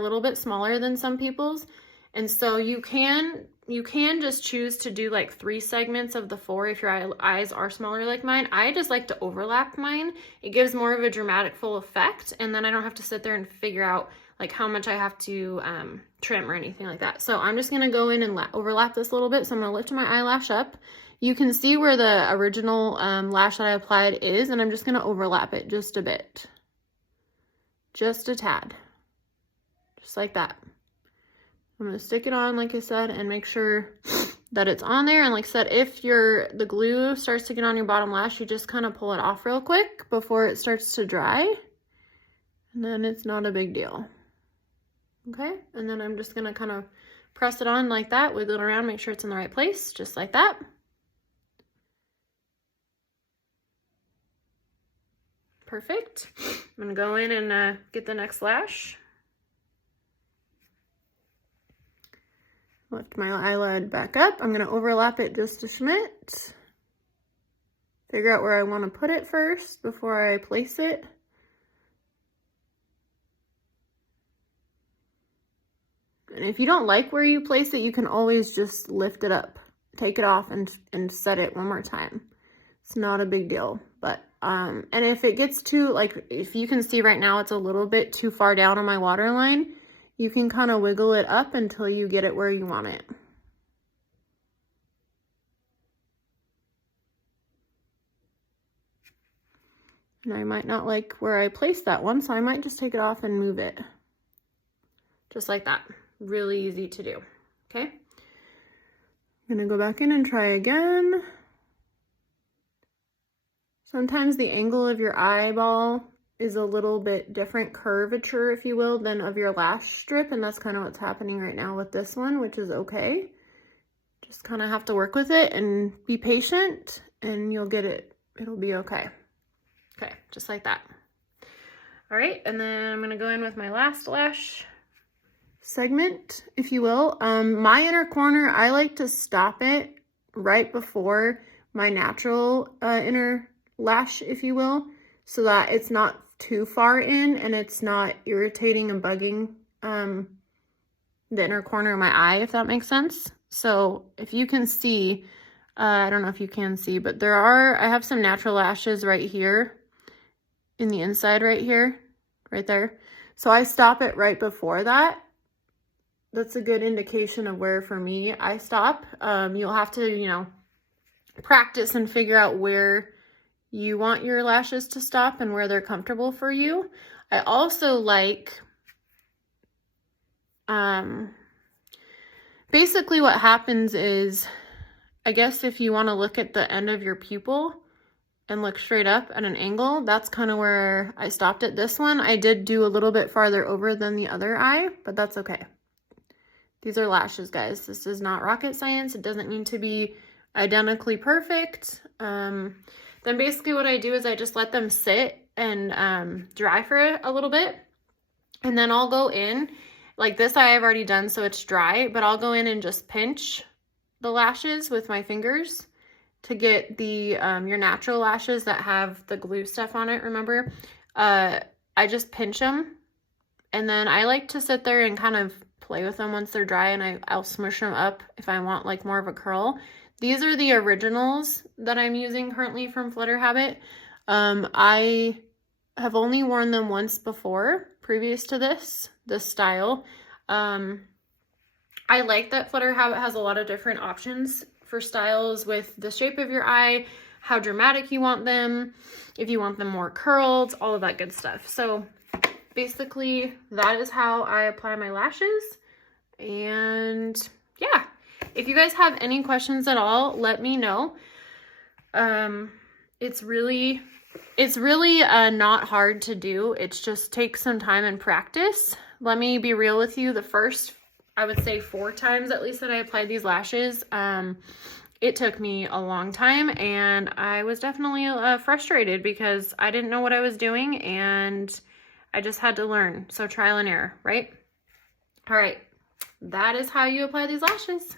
a little bit smaller than some people's. And so you can just choose to do like 3 segments of the 4 if your eyes are smaller like mine. I just like to overlap mine. It gives more of a dramatic full effect, and then I don't have to sit there and figure out like how much I have to trim or anything like that. So I'm just gonna go in and overlap this a little bit. So I'm gonna lift my eyelash up. You can see where the original lash that I applied is, and I'm just gonna overlap it just a bit. Just a tad. Just like that. I'm gonna stick it on, like I said, and make sure that it's on there. And like I said, if the glue starts to get on your bottom lash, you just kind of pull it off real quick before it starts to dry. And then it's not a big deal. Okay, and then I'm just gonna kind of press it on like that, wiggle it around, make sure it's in the right place, just like that. Perfect. I'm gonna go in and get the next lash. Lift my eyelid back up. I'm gonna overlap it just a schmit. Figure out where I wanna put it first before I place it. And if you don't like where you place it, you can always just lift it up, take it off and set it one more time. It's not a big deal, but, and if it gets too, like, if you can see right now, it's a little bit too far down on my waterline, you can kind of wiggle it up until you get it where you want it. And I might not like where I placed that one, so I might just take it off and move it. Just like that. Really easy to do. Okay. I'm gonna go back in and try again. Sometimes the angle of your eyeball is a little bit different curvature, if you will, than of your lash strip, and that's kind of what's happening right now with this one, which is okay. Just kind of have to work with it and be patient, and you'll get it. It'll be okay. Okay, just like that. All right, and then I'm gonna go in with my last lash segment, if you will. My inner corner, I like to stop it right before my natural inner lash, if you will, so that it's not too far in and it's not irritating and bugging the inner corner of my eye, if that makes sense. So if you can see, I don't know if you can see, but I have some natural lashes right here in the inside right here, right there. So I stop it right before that. That's a good indication of where, for me, I stop. You'll have to, practice and figure out where you want your lashes to stop and where they're comfortable for you. I also like, basically what happens is, I guess if you want to look at the end of your pupil and look straight up at an angle, that's kind of where I stopped at this one. I did do a little bit farther over than the other eye, but that's okay. These are lashes, guys. This is not rocket science. It doesn't need to be identically perfect. Then basically what I do is I just let them sit and dry for a little bit. And then I'll go in, like this eye I've already done, so it's dry, but I'll go in and just pinch the lashes with my fingers to get the your natural lashes that have the glue stuff on it, remember? I just pinch them, and then I like to sit there and kind of play with them once they're dry, and I'll smush them up if I want like more of a curl. These are the originals that I'm using currently from Flutter Habit. I have only worn them once before, previous to this style. I like that Flutter Habit has a lot of different options for styles with the shape of your eye, how dramatic you want them, if you want them more curled, all of that good stuff. So basically that is how I apply my lashes. And yeah, if you guys have any questions at all, let me know. It's really not hard to do. It's just takes some time and practice. Let me be real with you. The first, I would say 4 times at least that I applied these lashes, it took me a long time, and I was definitely frustrated because I didn't know what I was doing, and I just had to learn. So trial and error, right? All right. That is how you apply these lashes.